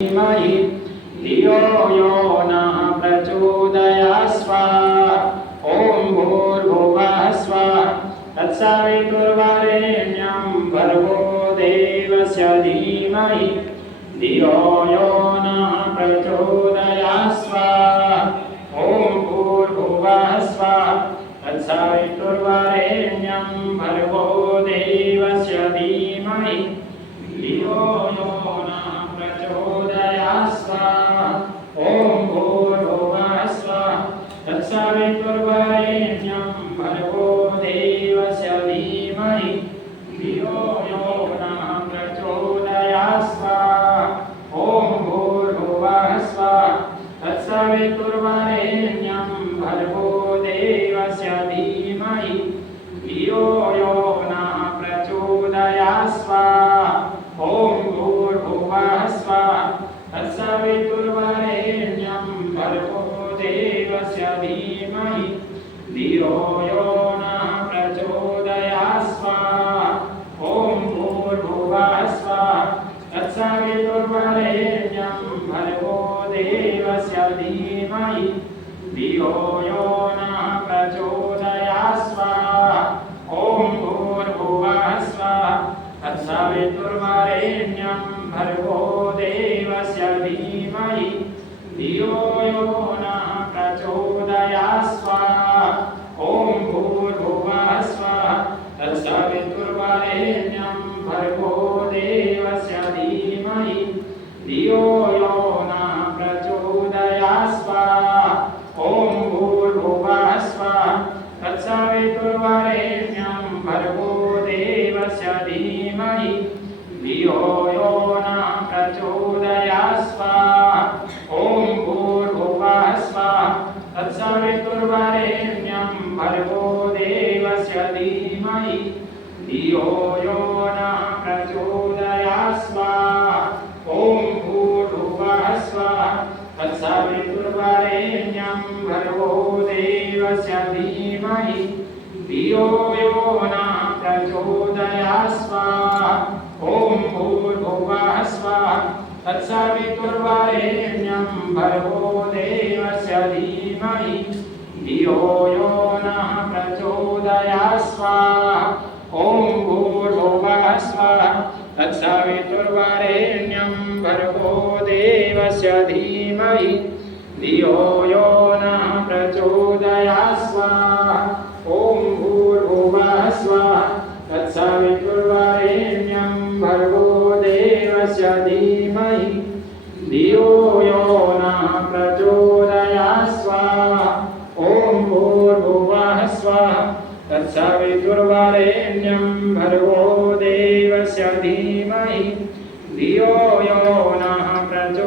धीमहि धियो यो नः प्रचोदयात् स्वाहा। ॐ भूर्भुवः स्वः तत्सवितुर्वरेण्यं भर्गो देवस्य धीमहि धियो यो नः प्रचोदयात् स्वाहा। ॐ भूर्भुवः स्वः तत्सवितुर्वरेण्यं भर्गो देवस्य धीमहि धियो यो नः प्रचोदयात् स्वाहा। ॐ भूर्भुवः स्वः तत्सवितुर्वरेण्यं भर्गो देवस्य धीमहि धियो यो नः प्रचोदयात् स्वाहा। ॐ भूर्भुवः स्वः तत्सवितुर्वरेण्यं भर्गो देवस्य धीमहि धियो यो नः प्रचोदयात् स्वाहा। ॐ भूर्भुवः स्वः तत्सवितुर्वरेण्यं भर्गो देवस्य धीमहि धियो यो नः प्रचोदयात् स्वाहा। ॐ भूर्भुवः स्वः तत्सवितुर्वरेण्यं भर्गो देवस्य धीमहि धियो यो नः प्रचोदयात् स्वाहा। ॐ भूर्भुवः स्वः तत्सवितुर्वरेण्यं भर्गो देवस्य धीमहि धियो यो नः प्रचोदयात् स्वाहा। ॐ भूर्भुवः स्वः तत्सवितुर्वरेण्यं भर्गो देवस्य धीमहि धियो यो नः प्रचोदयात् स्वाहा। ॐ भूर्भुवः स्वः तत्सवितुर्वरेण्यं भर्गो देवस्य धीमहि धियो यो नः प्रचोदयात् स्वाहा। ॐ भूर्भुवः स्वः तत्सवितुर्वरेण्यं भर्गो देवस्य धीमहि धियो यो नः प्रचोदयात् स्वाहा। ॐ भूर्भुवः स्वः तत्सवितुर्वरेण्यं भर्गो देवस्य धीमहि धियो यो नः प्रचोदयात् स्वाहा। ॐ भूर्भुवः स्वः तत्सवितुर्वरेण्यं भर्गो देवस्य धीमहि धियो यो नः प्रचोदयात् स्वाहा। ॐ भूर्भुवः स्वः तत्सवितुर्वरेण्यं भर्गो देवस्य धीमहि धियो यो नः प्रचोदयात् स्वाहा। ॐ भूर्भुवः स्वः तत्सवितुर्वरेण्यं भर्गो देवस्य धीमहि धियो यो नः प्रचोदयात् स्वाहा। ॐ भूर्भुवः स्वः तत्सवितुर्वरेण्यं भर्गो देवस्य धीमहि धियो यो नः प्रचोदयात्।